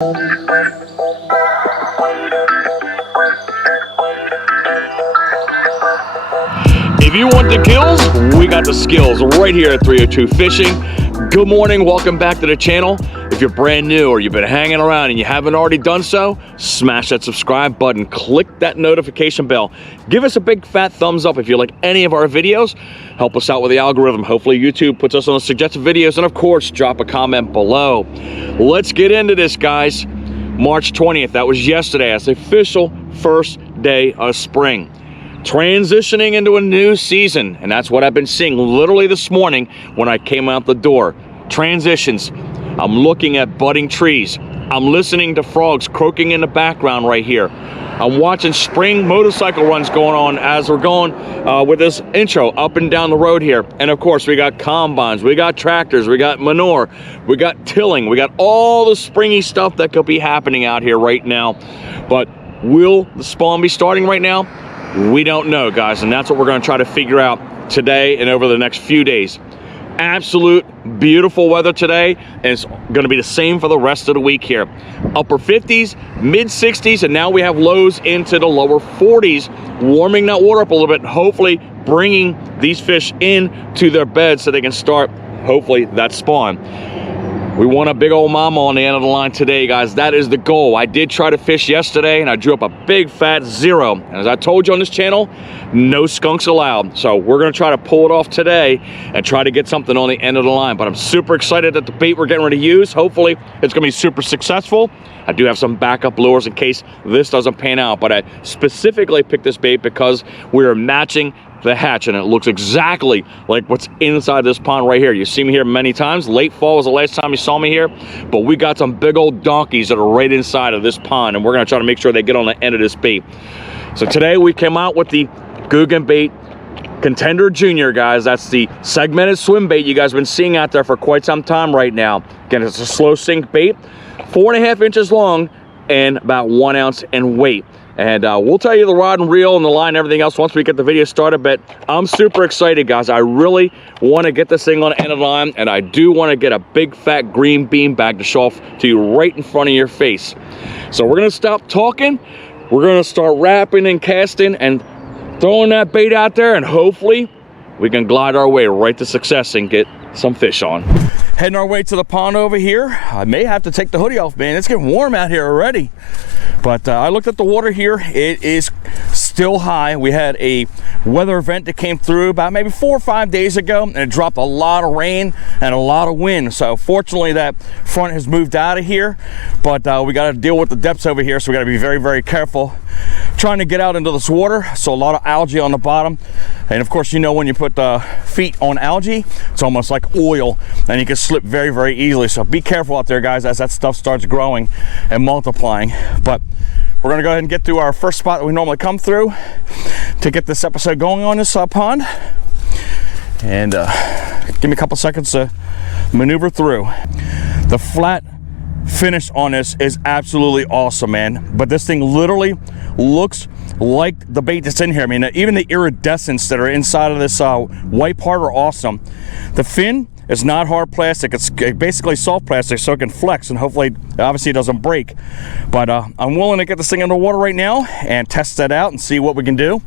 If you want the kills, we got the skills right here at 302 Fishing. Good morning, welcome back to the channel. If you're brand new or you've been hanging around and you haven't already done so, smash that subscribe button, click that notification bell. Give us a big fat thumbs up if you like any of our videos. Help us out with the algorithm. Hopefully YouTube puts us on the suggested videos, and of course, drop a comment below. Let's get into this, guys. March 20th, that was yesterday. That's the official first day of spring. Transitioning into a new season, and that's what I've been seeing literally this morning when I came out the door. Transitions. I'm looking at budding trees. I'm listening to frogs croaking in the background right here. I'm watching spring motorcycle runs going on as we're going with this intro up and down the road here. And of course, we got combines, we got tractors, we got manure, we got tilling, we got all the springy stuff that could be happening out here right now. But will the spawn be starting right now? We don't know, guys, and that's what we're going to try to figure out today and over the next few days. Absolute beautiful weather today, and it's going to be the same for the rest of the week here. Upper 50s, mid 60s, and now we have lows into the lower 40s, warming that water up a little bit, hopefully bringing these fish in to their beds so they can start, hopefully, that spawn. We want a big old mama on the end of the line today, guys. That is the goal. I did try to fish yesterday, and I drew up a big fat 0. And as I told you on this channel, no skunks allowed. So we're going to try to pull it off today and try to get something on the end of the line. But I'm super excited at the bait we're getting ready to use. Hopefully, it's going to be super successful. I do have some backup lures in case this doesn't pan out. But I specifically picked this bait because we are matching the hatch, and it looks exactly like what's inside this pond right here. You see me here many times. Late fall was the last time you saw me here, but we got some big old donkeys that are right inside of this pond, and we're going to try to make sure they get on the end of this bait. So today we came out with the Googan Bait Contender Jr, guys. That's the segmented swim bait you guys have been seeing out there for quite some time right now. Again, it's a slow sink bait, 4.5 inches long and about 1 ounce in weight. And we'll tell you the rod and reel and the line and everything else once we get the video started. But I'm super excited, guys. I really want to get this thing on the end of the line, and I do want to get a big fat green bean bag to show off to you right in front of your face. So we're going to stop talking. We're going to start wrapping and casting and throwing that bait out there, and hopefully we can glide our way right to success and get some fish on. Heading our way to the pond over here. I may have to take the hoodie off, man. It's getting warm out here already. But I looked at the water here. It is still high. We had a weather event that came through about maybe 4 or 5 days ago, and it dropped a lot of rain and a lot of wind. So fortunately that front has moved out of here, but we got to deal with the depths over here, so we got to be very, very careful trying to get out into this water. So a lot of algae on the bottom, and of course, you know, when you put the feet on algae, it's almost like oil, and you can slip very, very easily. So be careful out there, guys, as that stuff starts growing and multiplying. But we're gonna go ahead and get through our first spot that we normally come through to get this episode going on this pond. And give me a couple seconds to maneuver through. The flat finish on this is absolutely awesome, man. But this thing literally looks like the bait that's in here. I mean, even the iridescence that are inside of this white part are awesome. The fin is not hard plastic. It's basically soft plastic, so it can flex, and hopefully, obviously, it doesn't break. But I'm willing to get this thing in the water right now and test that out and see what we can do.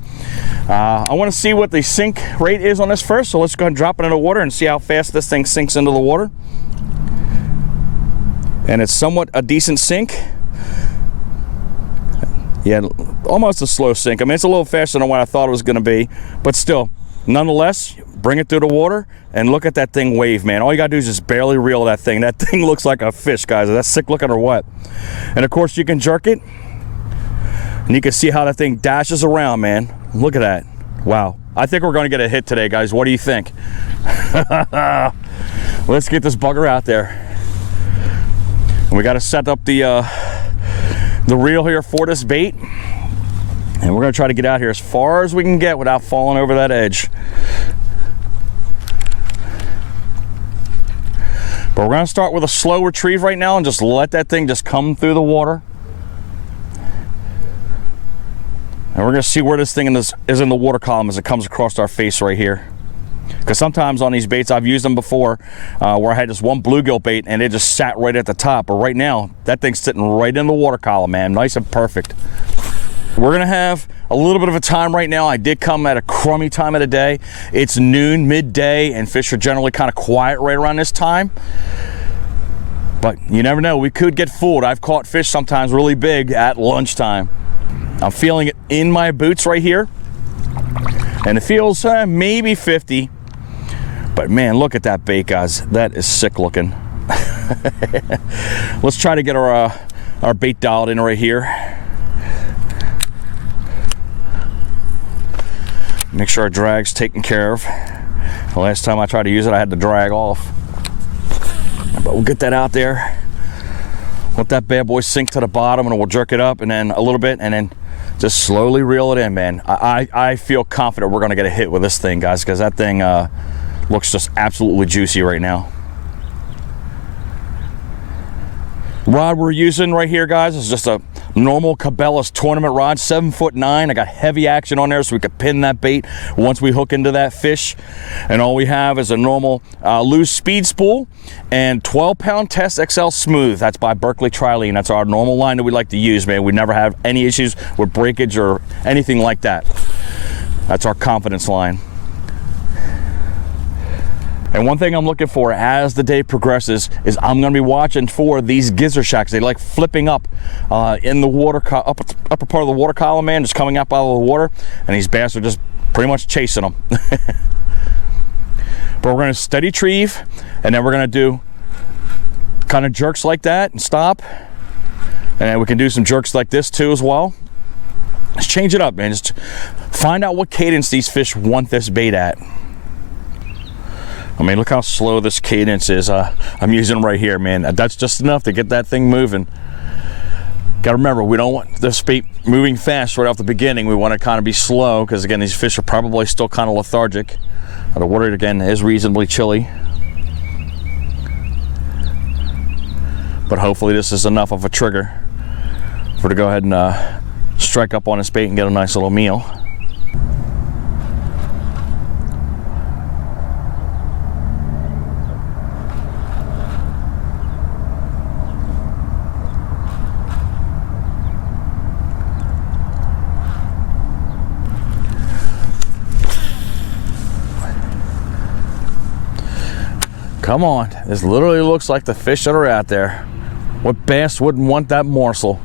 I want to see what the sink rate is on this first, so let's go ahead and drop it in the water and see how fast this thing sinks into the water. And it's somewhat a decent sink. Yeah, almost a slow sink. I mean, it's a little faster than what I thought it was going to be, but still, nonetheless, bring it through the water and look at that thing wave, man. All you got to do is just barely reel that thing. That thing looks like a fish, guys. Is that sick looking or what? And of course, you can jerk it, and you can see how that thing dashes around, man. Look at that. Wow. I think we're going to get a hit today, guys. What do you think? Let's get this bugger out there. And we got to set up the reel here for this bait, and we're going to try to get out here as far as we can get without falling over that edge. But we're going to start with a slow retrieve right now and just let that thing just come through the water. And we're going to see where this thing is in the water column as it comes across our face right here. Because sometimes on these baits, I've used them before where I had just one bluegill bait and it just sat right at the top. But right now, that thing's sitting right in the water column, man. Nice and perfect. We're gonna have a little bit of a time right now. I did come at a crummy time of the day. It's noon, midday, and fish are generally kind of quiet right around this time. But you never know, we could get fooled. I've caught fish sometimes really big at lunchtime. I'm feeling it in my boots right here. And it feels maybe 50. But man, look at that bait, guys. That is sick looking. Let's try to get our bait dialed in right here. Make sure our drag's taken care of. The last time I tried to use it, I had to drag off. But we'll get that out there. Let that bad boy sink to the bottom, and we'll jerk it up and then a little bit, and then just slowly reel it in, man. I feel confident we're gonna get a hit with this thing, guys, because that thing looks just absolutely juicy right now. Rod we're using right here, guys, is just a normal Cabela's tournament rod, 7'9". I got heavy action on there so we could pin that bait once we hook into that fish. And all we have is a normal loose speed spool and 12-pound Test XL Smooth. That's by Berkeley Trilene. That's our normal line that we like to use, man. We never have any issues with breakage or anything like that. That's our confidence line. And one thing I'm looking for as the day progresses is I'm going to be watching for these gizzard shad. They like flipping up in the water, upper part of the water column, man, just coming up out of the water, and these bass are just pretty much chasing them. But we're going to steady retrieve, and then we're going to do kind of jerks like that and stop, and then we can do some jerks like this too as well. Let's change it up, man. Just find out what cadence these fish want this bait at. I mean, look how slow this cadence is. I'm using right here, man. That's just enough to get that thing moving. Got to remember, we don't want this bait moving fast right off the beginning. We want to kind of be slow because, again, these fish are probably still kind of lethargic. The water, again, is reasonably chilly. But hopefully this is enough of a trigger for to go ahead and strike up on this bait and get a nice little meal. Come on, this literally looks like the fish that are out there. What bass wouldn't want that morsel?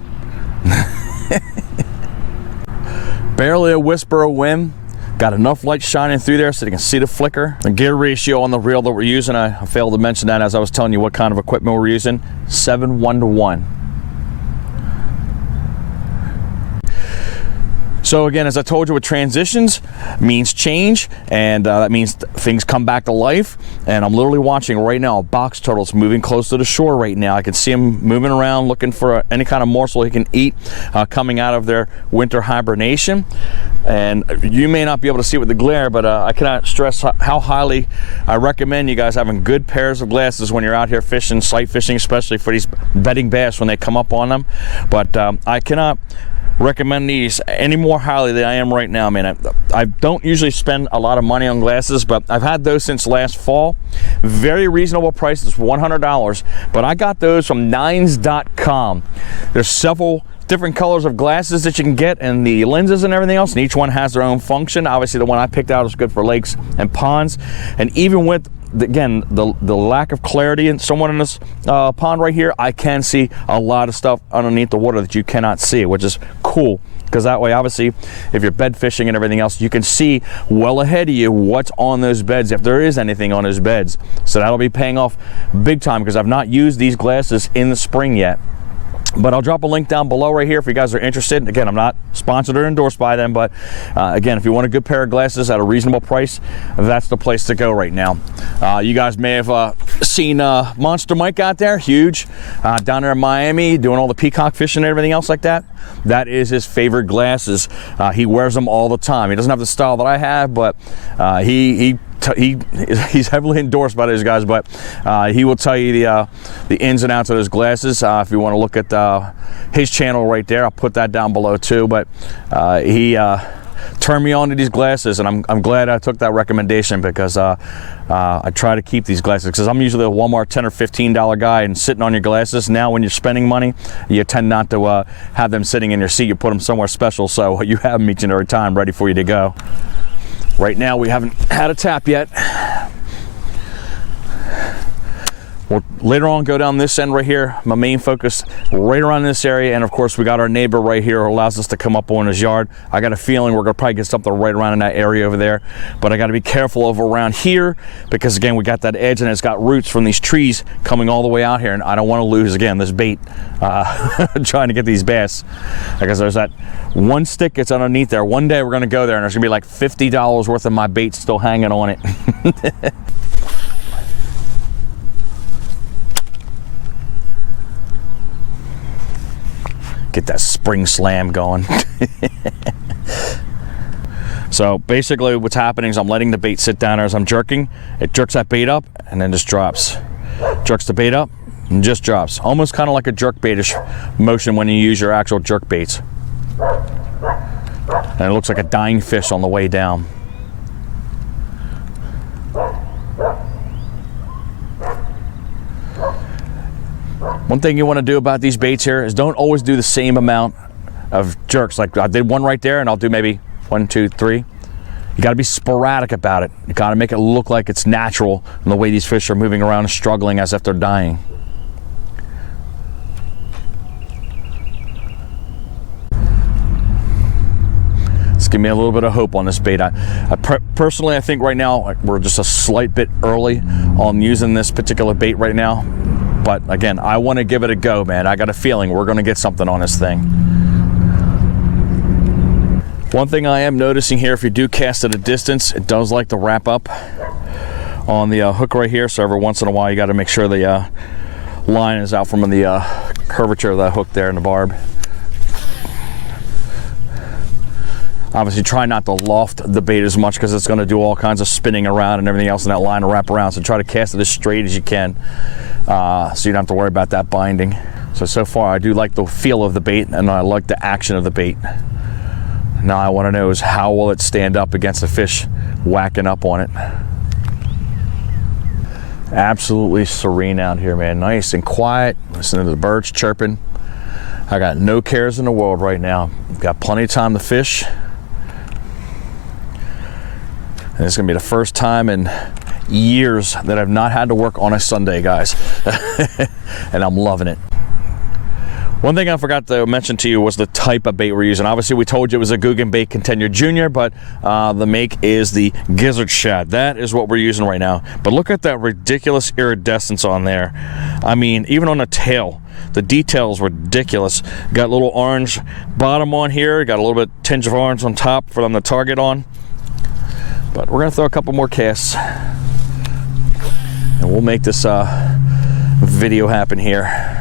Barely a whisper of wind. Got enough light shining through there so you can see the flicker. The gear ratio on the reel that we're using, I failed to mention that as I was telling you what kind of equipment we're using. 7:1 to 1. So again, as I told you, with transitions means change, and that means things come back to life. And I'm literally watching right now a box turtle's moving close to the shore right now. I can see him moving around looking for any kind of morsel he can eat coming out of their winter hibernation. And you may not be able to see it with the glare, but I cannot stress how highly I recommend you guys having good pairs of glasses when you're out here fishing, sight fishing, especially for these bedding bass when they come up on them. But I cannot recommend these any more highly than I am right now, man. I don't usually spend a lot of money on glasses, but I've had those since last fall. Very reasonable prices, $100, but I got those from nines.com. There's several different colors of glasses that you can get, and the lenses and everything else, and each one has their own function. Obviously the one I picked out is good for lakes and ponds, and even with again the lack of clarity in someone in this pond right here, I can see a lot of stuff underneath the water that you cannot see, which is cool, because that way obviously if you're bed fishing and everything else, you can see well ahead of you what's on those beds, if there is anything on those beds. So that'll be paying off big time, because I've not used these glasses in the spring yet. But I'll drop a link down below right here if you guys are interested. Again, I'm not sponsored or endorsed by them, but again, if you want a good pair of glasses at a reasonable price, that's the place to go right now. You guys may have seen Monster Mike out there, huge, down there in Miami, doing all the peacock fishing and everything else like that. That is his favorite glasses. He wears them all the time. He doesn't have the style that I have, but he's heavily endorsed by those guys, but he will tell you the ins and outs of those glasses. If you want to look at his channel right there, I'll put that down below too. But he turned me on to these glasses, and I'm glad I took that recommendation, because I try to keep these glasses, because I'm usually a Walmart $10 or $15 guy and sitting on your glasses. Now when you're spending money, you tend not to have them sitting in your seat. You put them somewhere special, so you have them each and every time ready for you to go. Right now we haven't had a tap yet. We'll later on go down this end right here. My main focus right around this area, and of course we got our neighbor right here who allows us to come up on his yard. I got a feeling we're gonna probably get something right around in that area over there, but I got to be careful over around here, because again we got that edge and it's got roots from these trees coming all the way out here, and I don't want to lose again this bait trying to get these bass, because there's that one stick that's underneath there. One day we're gonna go there and there's gonna be like $50 worth of my bait still hanging on it. Get that spring slam going. So basically what's happening is I'm letting the bait sit down there as I'm jerking. It jerks that bait up and then just drops. Jerks the bait up and just drops. Almost kind of like a jerk baitish motion when you use your actual jerk baits. And it looks like a dying fish on the way down. One thing you want to do about these baits here is don't always do the same amount of jerks. Like I did one right there, and I'll do maybe 1, 2, 3. You got to be sporadic about it. You got to make it look like it's natural in the way these fish are moving around and struggling as if they're dying. Let's give me a little bit of hope on this bait. Personally, I think right now we're just a slight bit early on using this particular bait right now. But again, I want to give it a go, man. I got a feeling we're going to get something on this thing. One thing I am noticing here, if you do cast at a distance, it does like to wrap up on the hook right here. So every once in a while, you got to make sure the line is out from the curvature of that hook there in the barb. Obviously, try not to loft the bait as much, because it's going to do all kinds of spinning around and everything else in that line to wrap around. So try to cast it as straight as you can. So you don't have to worry about that binding. So far I do like the feel of the bait, and I like the action of the bait. Now I want to know is how will it stand up against the fish whacking up on it. Absolutely serene out here, man. Nice and quiet. Listening to the birds chirping. I got no cares in the world right now. I've got plenty of time to fish. And it's gonna be the first time in years that I've not had to work on a Sunday, guys. And I'm loving it. One thing I forgot to mention to you was the type of bait we're using. Obviously we told you it was a Googan Bait Contender Jr, but the make is the Gizzard Shad. That is what we're using right now. But look at that ridiculous iridescence on there. I mean, even on the tail, the detail's ridiculous. Got a little orange bottom on here, got a little bit tinge of orange on top for them to target on. But we're gonna throw a couple more casts, and we'll make this video happen here.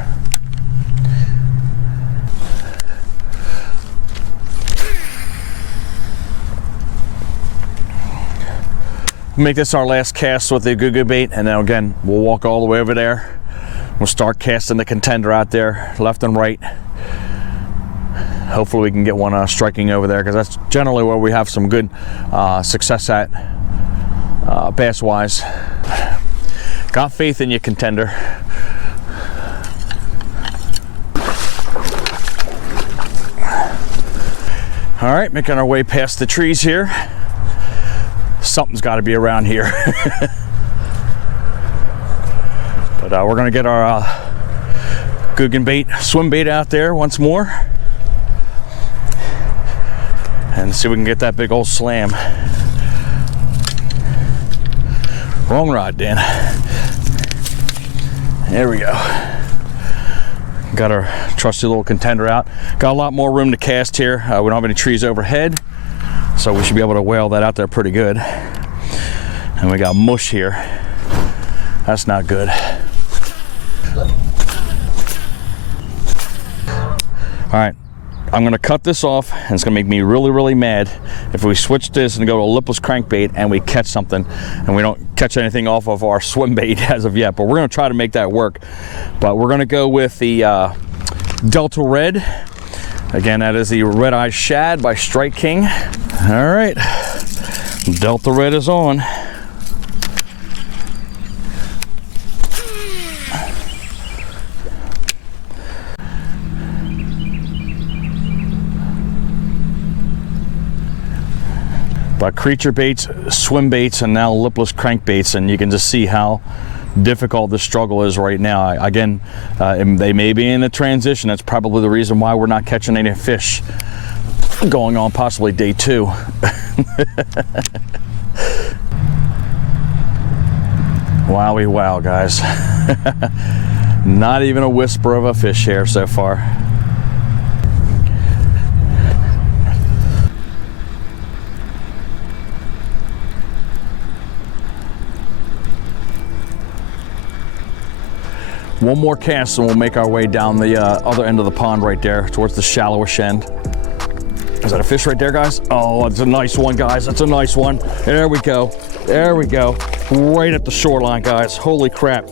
Make this our last cast with the Googan bait, and then again we'll walk all the way over there. We'll start casting the Contender out there left and right. Hopefully we can get one striking over there, because that's generally where we have some good success at bass wise. Got faith in you, Contender. All right, making our way past the trees here. Something's got to be around here. But we're gonna get our Googan Bait swim bait out there once more, and see if we can get that big old slam. Wrong rod, Dan. There we go. Got our trusty little Contender out. Got a lot more room to cast here. We don't have any trees overhead, so we should be able to whale that out there pretty good. And we got mush here. That's not good. All right, I'm gonna cut this off, and it's gonna make me really, really mad if we switch this and go to a lipless crankbait and we catch something and we don't catch anything off of our swim bait as of yet. But we're gonna try to make that work. But we're gonna go with the Delta Red. Again, that is the Red Eye Shad by Strike King. All right, Delta Red is on. But creature baits, swim baits, and now lipless crankbaits, and you can just see how difficult the struggle is right now. Again, they may be in a transition. That's probably the reason why we're not catching any fish going on possibly day 2. Wowie wow, guys. Not even a whisper of a fish here so far. One more cast and we'll make our way down the other end of the pond right there towards the shallowish end. Is that a fish right there, guys? Oh, it's a nice one, guys. That's a nice one. There we go. There we go. Right at the shoreline, guys. Holy crap.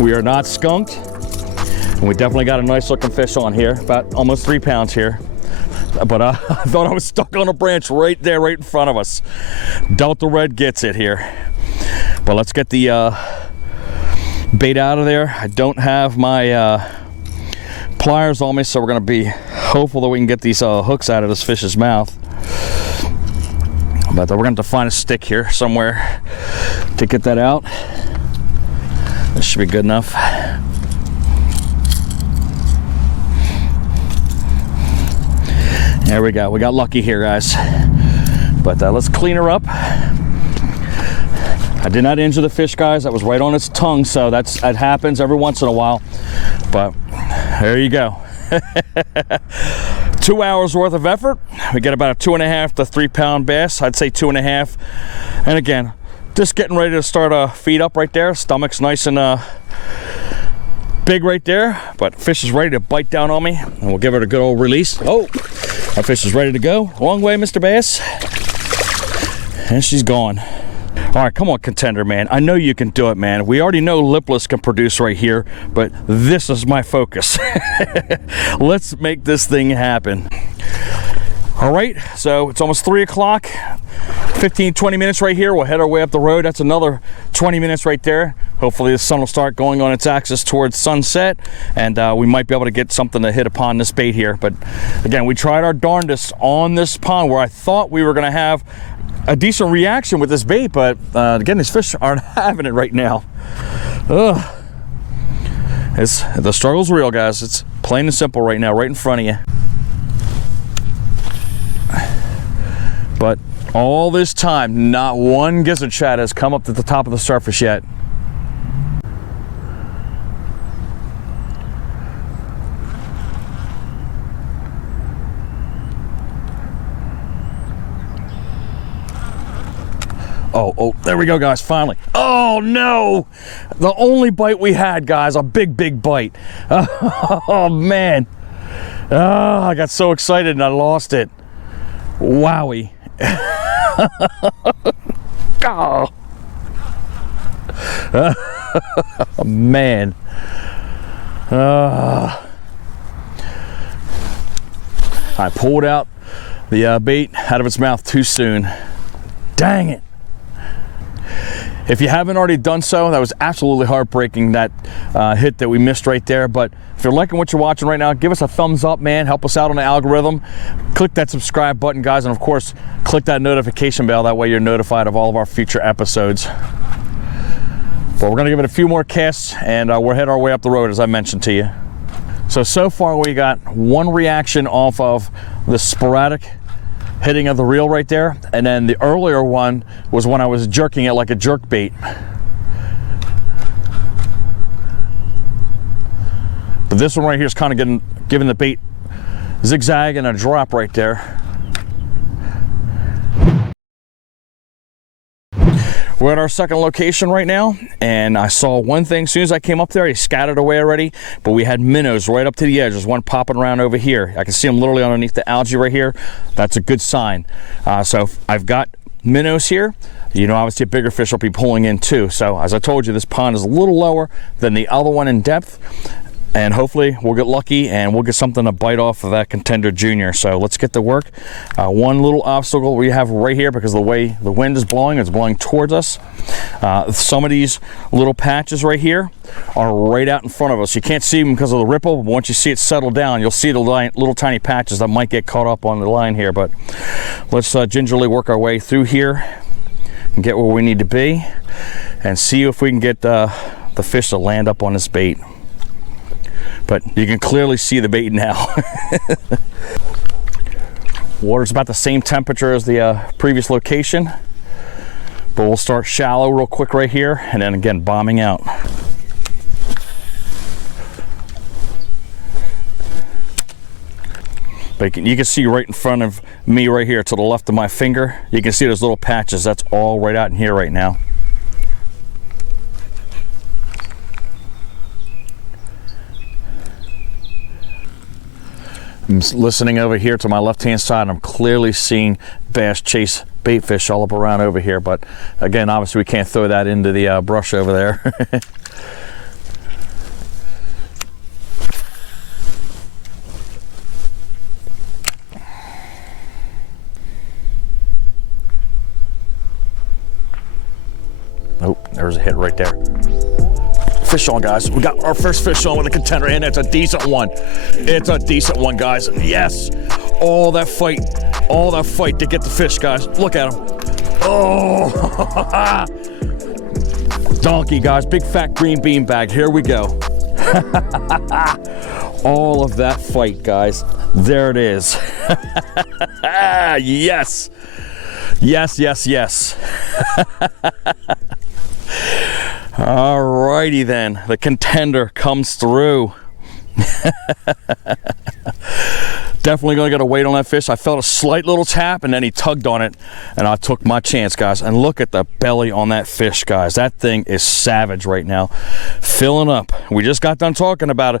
We are not skunked. And we definitely got a nice looking fish on here. About almost 3 pounds here. But I thought I was stuck on a branch right there, right in front of us. Delta Red gets it here. But let's get the bait out of there. I don't have my pliers on me, so we're going to be hopeful that we can get these hooks out of this fish's mouth. But we're going to have to find a stick here somewhere to get that out. This should be good enough. There we go. We got lucky here, guys. But let's clean her up. I did not injure the fish, guys. That was right on its tongue, so that happens every once in a while. But there you go. 2 hours worth of effort. We get about a 2.5 to 3 pound bass. I'd say 2.5. And again, just getting ready to start feed up right there. Stomach's nice and big right there. But fish is ready to bite down on me, and we'll give it a good old release. Oh, that fish is ready to go. Long way, Mr. Bass. And she's gone. All right, come on, Contender, man. I know you can do it, man. We already know Lipless can produce right here, but this is my focus. Let's make this thing happen. All right, so it's almost 3 o'clock. 15-20 minutes right here. We'll head our way up the road. That's another 20 minutes right there. Hopefully the sun will start going on its axis towards sunset, and we might be able to get something to hit upon this bait here. But again, we tried our darndest on this pond where I thought we were going to have a decent reaction with this bait, but again, these fish aren't having it right now. Ugh. The struggle's real, guys. It's plain and simple right now, right in front of you. But all this time, not one gizzard shad has come up to the top of the surface yet. Oh, there we go, guys, finally. Oh, no! The only bite we had, guys, a big bite. Oh, man. Oh, I got so excited and I lost it. Wowie. Oh. Oh, man. I pulled out the bait out of its mouth too soon. Dang it. If you haven't already done so, that was absolutely heartbreaking, that hit that we missed right there. But if you're liking what you're watching right now, give us a thumbs up, man. Help us out on the algorithm. Click that subscribe button, guys, and of course, click that notification bell. That way you're notified of all of our future episodes. But we're gonna give it a few more casts, and we'll head our way up the road, as I mentioned to you. So far we got one reaction off of the sporadic hitting of the reel right there, and then the earlier one was when I was jerking it like a jerk bait. But this one right here is kind of giving the bait zigzag and a drop right there. We're at our second location right now, and I saw one thing. As soon as I came up there, he scattered away already, but we had minnows right up to the edge. There's one popping around over here. I can see them literally underneath the algae right here. That's a good sign. So I've got minnows here. You know, obviously a bigger fish will be pulling in too. So as I told you, this pond is a little lower than the other one in depth. and hopefully we'll get lucky and we'll get something to bite off of that Contender Jr. So let's get to work. One little obstacle we have right here, because the way the wind is blowing, it's blowing towards us. Some of these little patches right here are right out in front of us. You can't see them because of the ripple, but once you see it settle down, you'll see the little tiny patches that might get caught up on the line here. But let's gingerly work our way through here and get where we need to be and see if we can get the fish to land up on this bait. But you can clearly see the bait now. Water's about the same temperature as the previous location, but we'll start shallow real quick right here, and then again bombing out. But you can see right in front of me right here to the left of my finger, you can see those little patches. That's all right out in here right now. I'm listening over here to my left-hand side. I'm clearly seeing bass chase bait fish all up around over here, but again, obviously we can't throw that into the brush over there. Oh, there's a hit right there. Fish on, guys. We got our first fish on with a contender, and it's a decent one. It's a decent one, guys. Yes. All that fight to get the fish, guys. Look at him. Oh, donkey, guys. Big fat green bean bag. Here we go. All of that fight, guys. There it is. Yes. Yes, yes, yes. Alrighty then, the contender comes through. Definitely gonna get a weight on that fish. I felt a slight little tap and then he tugged on it and I took my chance, guys. And look at the belly on that fish, guys. That thing is savage right now. Filling up. We just got done talking about a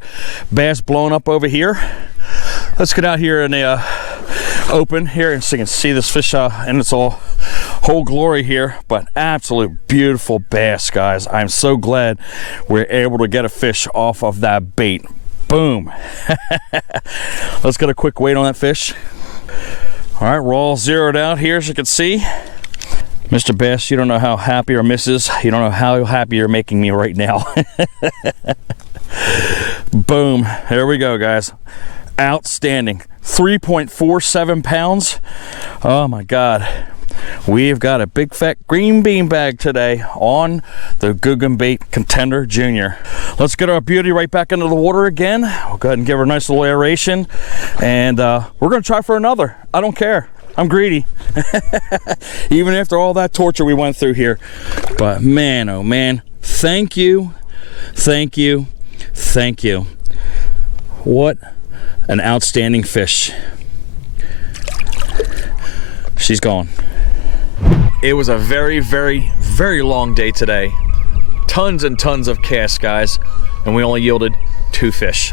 bass blowing up over here. Let's get out here in the open here and so you can see this fish in its whole glory here. But absolute beautiful bass, guys. I'm so glad we're able to get a fish off of that bait. Boom. Let's get a quick weight on that fish. All right, we're all zeroed out here, as you can see. Mr. Bass, you don't know how happy, or Mrs., you don't know how happy you're making me right now. Boom. There we go, guys. Outstanding. 3.47 pounds. Oh my God. We've got a big fat green bean bag today on the Googan Bait Contender Jr. Let's get our beauty right back into the water again. We'll go ahead and give her a nice little aeration, and we're gonna try for another. I don't care. I'm greedy. Even after all that torture we went through here. But man, oh man, thank you, thank you, thank you. What an outstanding fish. She's gone. It was a very, very, very long day today. Tons and tons of casts, guys, and we only yielded 2 fish.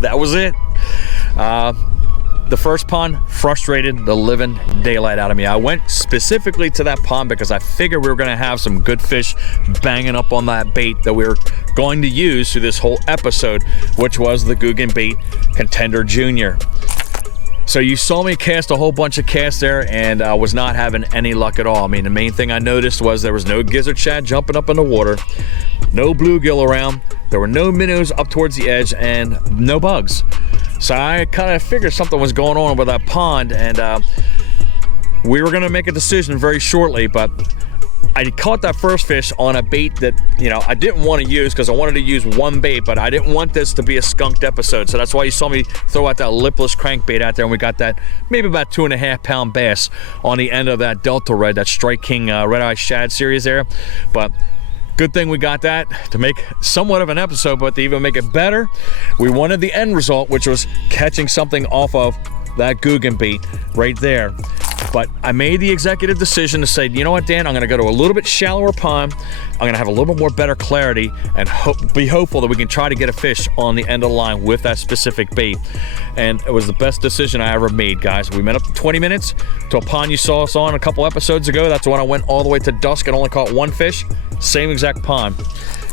That was it. The first pond frustrated the living daylight out of me. I went specifically to that pond because I figured we were gonna have some good fish banging up on that bait that we were going to use through this whole episode, which was the Googan Bait Contender Jr. So you saw me cast a whole bunch of casts there, and I was not having any luck at all. I mean, the main thing I noticed was there was no gizzard shad jumping up in the water, no bluegill around, there were no minnows up towards the edge, and no bugs. So I kind of figured something was going on with that pond, and we were gonna make a decision very shortly, but I caught that first fish on a bait that, you know, I didn't want to use because I wanted to use one bait, but I didn't want this to be a skunked episode. So that's why you saw me throw out that Lipless crankbait out there, and we got that maybe about 2.5 pound bass on the end of that Delta Red, that Strike King Red Eye Shad series there. But good thing we got that to make somewhat of an episode, but to even make it better, we wanted the end result, which was catching something off of that Googan bait right there. But I made the executive decision to say, you know what, Dan, I'm gonna go to a little bit shallower pond. I'm gonna have a little bit more better clarity and be hopeful that we can try to get a fish on the end of the line with that specific bait. And it was the best decision I ever made, guys. We met up to 20 minutes to a pond you saw us on a couple episodes ago. That's when I went all the way to dusk and only caught 1 fish. Same exact pond.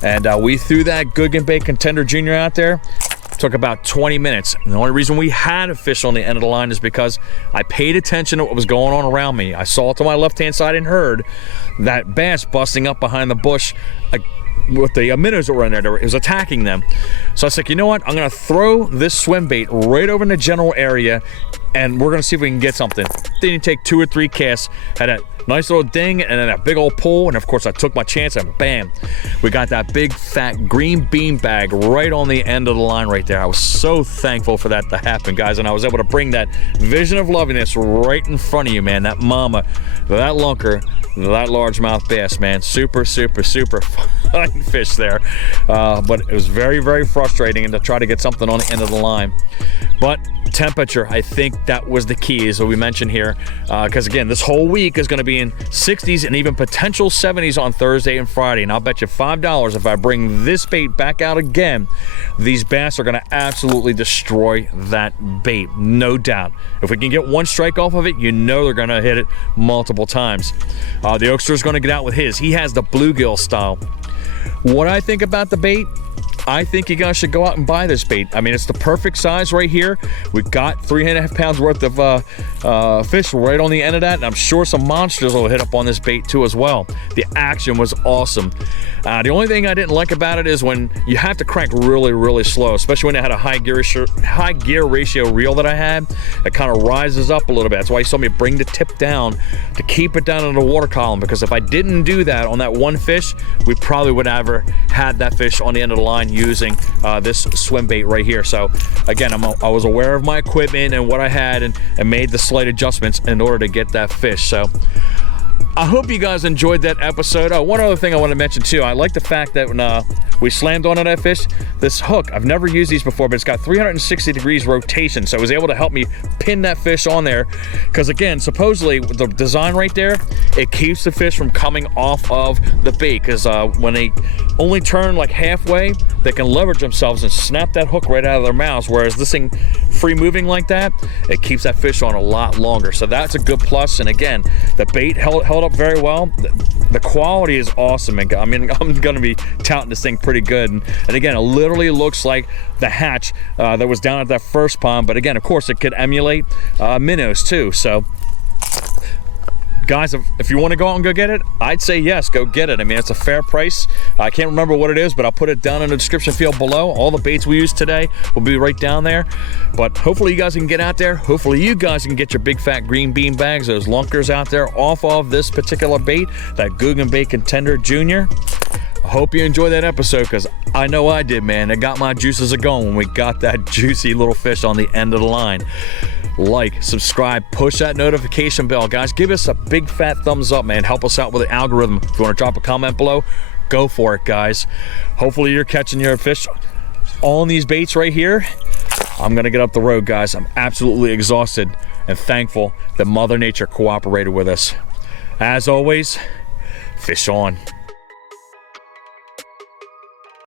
And we threw that Googan Bait Contender Jr out there. Took about 20 minutes. And the only reason we had a fish on the end of the line is because I paid attention to what was going on around me. I saw to my left-hand side and heard that bass busting up behind the bush with the minnows that were in there. It was attacking them. So I was like, you know what? I'm going to throw this swim bait right over in the general area, and we're going to see if we can get something. Didn't take 2 or 3 casts. Had a nice little ding and then a big old pull, and of course I took my chance and bam, we got that big fat green bean bag right on the end of the line right there. I was so thankful for that to happen, guys, and I was able to bring that vision of loveliness right in front of you, man. That mama, that lunker, that largemouth bass, man. Super fine fish there, but it was very frustrating and to try to get something on the end of the line. But temperature, I think that was the key, as we mentioned here, because again, this whole week is going to be in 60s and even potential 70s on Thursday and Friday, and I'll bet you $5 if I bring this bait back out again, these bass are going to absolutely destroy that bait, no doubt. If we can get 1 strike off of it, you know they're going to hit it multiple times. The Oakster is going to get out with his. He has the bluegill style. What I think about the bait, I think you guys should go out and buy this bait. I mean, it's the perfect size right here. We've got 3.5 pounds worth of fish right on the end of that, and I'm sure some monsters will hit up on this bait too as well. The action was awesome. The only thing I didn't like about it is when you have to crank really slow, especially when it had a high gear ratio reel that I had. It kind of rises up a little bit. That's why you saw me bring the tip down to keep it down in the water column, because if I didn't do that on that one fish, we probably would have never had that fish on the end of the line using this swim bait right here. So again, I was aware of my equipment and what I had, and made the slight adjustments in order to get that fish. So I hope you guys enjoyed that episode. One other thing I want to mention too, I like the fact that when we slammed onto that fish, this hook, I've never used these before, but it's got 360 degrees rotation, so it was able to help me pin that fish on there, because again, supposedly the design right there, it keeps the fish from coming off of the bait, because when they only turn like halfway, they can leverage themselves and snap that hook right out of their mouths, whereas this thing free moving like that, it keeps that fish on a lot longer. So that's a good plus. And again, the bait held up very well. The quality is awesome, and I mean, I'm gonna be touting this thing pretty good. And again, it literally looks like the hatch that was down at that first pond, but again, of course, it could emulate minnows too. So guys, if you want to go out and go get it, I'd say yes, go get it. I mean, it's a fair price. I can't remember what it is, but I'll put it down in the description field below. All the baits we used today will be right down there. But hopefully you guys can get out there. Hopefully you guys can get your big fat green bean bags, those lunkers out there, off of this particular bait, that Googan Bait Contender Jr. I hope you enjoyed that episode, because I know I did, man. It got my juices a-going when we got that juicy little fish on the end of the line. Like, subscribe, push that notification bell, guys. Give us a big fat thumbs up, man. Help us out with the algorithm. If you want to drop a comment below, go for it, guys. Hopefully you're catching your fish on these baits right here. I'm gonna get up the road, guys. I'm absolutely exhausted and thankful that Mother Nature cooperated with us. As always, fish on.